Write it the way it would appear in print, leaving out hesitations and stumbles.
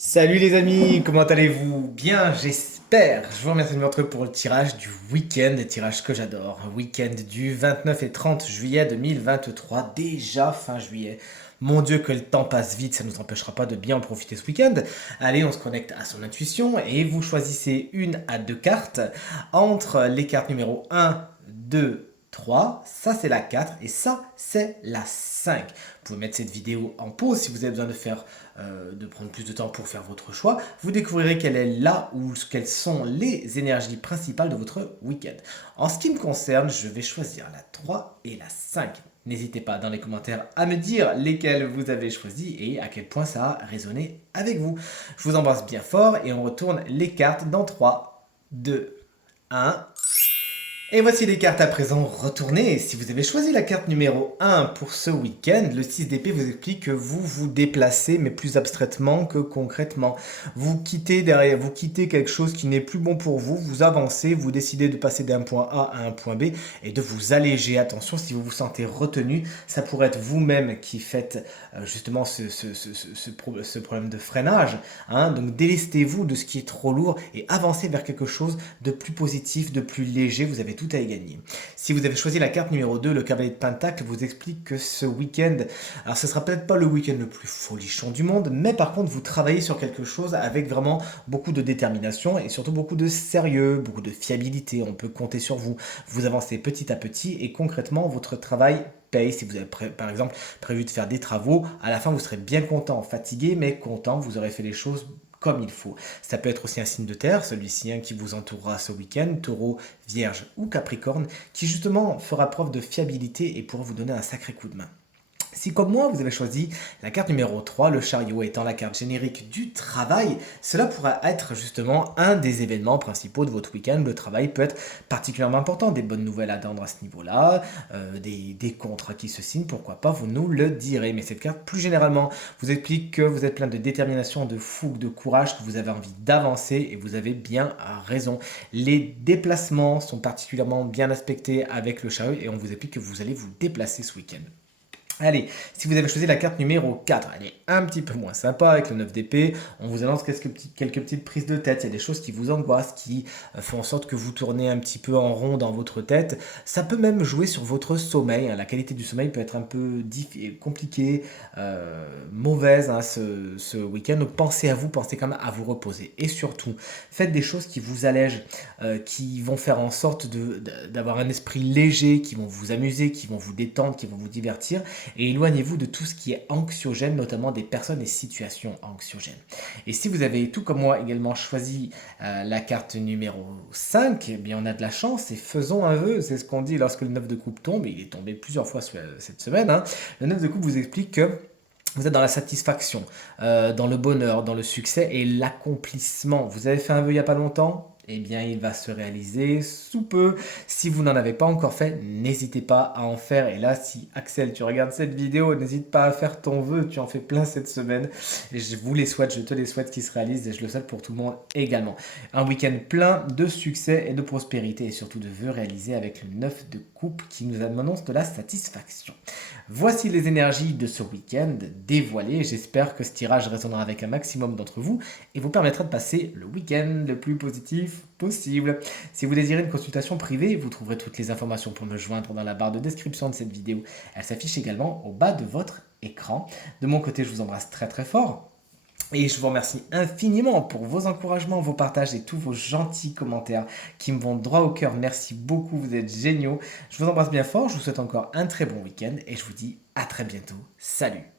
Salut les amis, comment allez-vous? Bien, j'espère. Je vous remercie de me retrouver pour le tirage du week-end, tirage que j'adore. Un week-end du 29 et 30 juillet 2023, déjà fin juillet. Mon Dieu, que le temps passe vite, ça ne nous empêchera pas de bien en profiter ce week-end. Allez, on se connecte à son intuition et vous choisissez une à deux cartes entre les cartes numéro un, 2, 3. Ça c'est la 4 et ça c'est la 5. Vous pouvez mettre cette vidéo en pause si vous avez besoin de prendre plus de temps pour faire votre choix. Vous découvrirez quelle est là ou quelles sont les énergies principales de votre week-end. En ce qui me concerne, je vais choisir la 3 et la 5. N'hésitez pas dans les commentaires à me dire lesquelles vous avez choisi et à quel point ça a résonné avec vous. Je vous embrasse bien fort et on retourne les cartes dans 3, 2, 1. Et voici les cartes à présent retournées. Si vous avez choisi la carte numéro 1 pour ce week-end, le 6 d'épée vous explique que vous vous déplacez, mais plus abstraitement que concrètement. Vous quittez quelque chose qui n'est plus bon pour vous, vous avancez, vous décidez de passer d'un point A à un point B et de vous alléger. Attention, si vous vous sentez retenu, ça pourrait être vous-même qui faites justement ce problème de freinage. Hein. Donc délestez-vous de ce qui est trop lourd et avancez vers quelque chose de plus positif, de plus léger. Vous avez tout à y gagner. Si vous avez choisi la carte numéro 2, le cavalier de Pentacle vous explique que ce week-end, alors ce sera peut-être pas le week-end le plus folichon du monde, mais par contre vous travaillez sur quelque chose avec vraiment beaucoup de détermination et surtout beaucoup de sérieux, beaucoup de fiabilité. On peut compter sur vous. Vous avancez petit à petit et concrètement votre travail paye. Si vous avez par exemple prévu de faire des travaux, à la fin vous serez bien content, fatigué mais content, vous aurez fait les choses comme il faut. Ça peut être aussi un signe de terre, celui-ci qui vous entourera ce week-end, taureau, vierge ou capricorne, qui justement fera preuve de fiabilité et pourra vous donner un sacré coup de main. Si comme moi vous avez choisi la carte numéro 3, le chariot étant la carte générique du travail, cela pourra être justement un des événements principaux de votre week-end. Le travail peut être particulièrement important, des bonnes nouvelles à attendre à ce niveau-là, des contrats qui se signent, pourquoi pas, vous nous le direz. Mais cette carte plus généralement vous explique que vous êtes plein de détermination, de fougue, de courage, que vous avez envie d'avancer et vous avez bien raison. Les déplacements sont particulièrement bien aspectés avec le chariot et on vous explique que vous allez vous déplacer ce week-end. Allez, si vous avez choisi la carte numéro 4, elle est un petit peu moins sympa avec le 9 d'épée. On vous annonce quelques petites prises de tête. Il y a des choses qui vous angoissent, qui font en sorte que vous tournez un petit peu en rond dans votre tête. Ça peut même jouer sur votre sommeil. La qualité du sommeil peut être un peu compliquée, mauvaise ce week-end. Donc pensez à vous, pensez quand même à vous reposer. Et surtout, faites des choses qui vous allègent, qui vont faire en sorte d'avoir un esprit léger, qui vont vous amuser, qui vont vous détendre, qui vont vous divertir. Et éloignez-vous de tout ce qui est anxiogène, notamment des personnes et situations anxiogènes. Et si vous avez tout comme moi également choisi la carte numéro 5, eh bien on a de la chance et faisons un vœu. C'est ce qu'on dit lorsque le 9 de coupe tombe, et il est tombé plusieurs fois cette semaine. Hein. Le 9 de coupe vous explique que vous êtes dans la satisfaction, dans le bonheur, dans le succès et l'accomplissement. Vous avez fait un vœu il n'y a pas longtemps? Eh bien, il va se réaliser sous peu. Si vous n'en avez pas encore fait, n'hésitez pas à en faire. Et là, si Axel, tu regardes cette vidéo, n'hésite pas à faire ton vœu. Tu en fais plein cette semaine. Et je vous les souhaite, je te les souhaite qu'ils se réalisent et je le souhaite pour tout le monde également. Un week-end plein de succès et de prospérité et surtout de vœux réalisés avec le 9 de coupe qui nous annonce de la satisfaction. Voici les énergies de ce week-end dévoilées. J'espère que ce tirage résonnera avec un maximum d'entre vous et vous permettra de passer le week-end le plus positif possible. Si vous désirez une consultation privée, vous trouverez toutes les informations pour me joindre dans la barre de description de cette vidéo. Elle s'affiche également au bas de votre écran. De mon côté, je vous embrasse très très fort. Et je vous remercie infiniment pour vos encouragements, vos partages et tous vos gentils commentaires qui me vont droit au cœur. Merci beaucoup, vous êtes géniaux. Je vous embrasse bien fort, je vous souhaite encore un très bon week-end et je vous dis à très bientôt. Salut!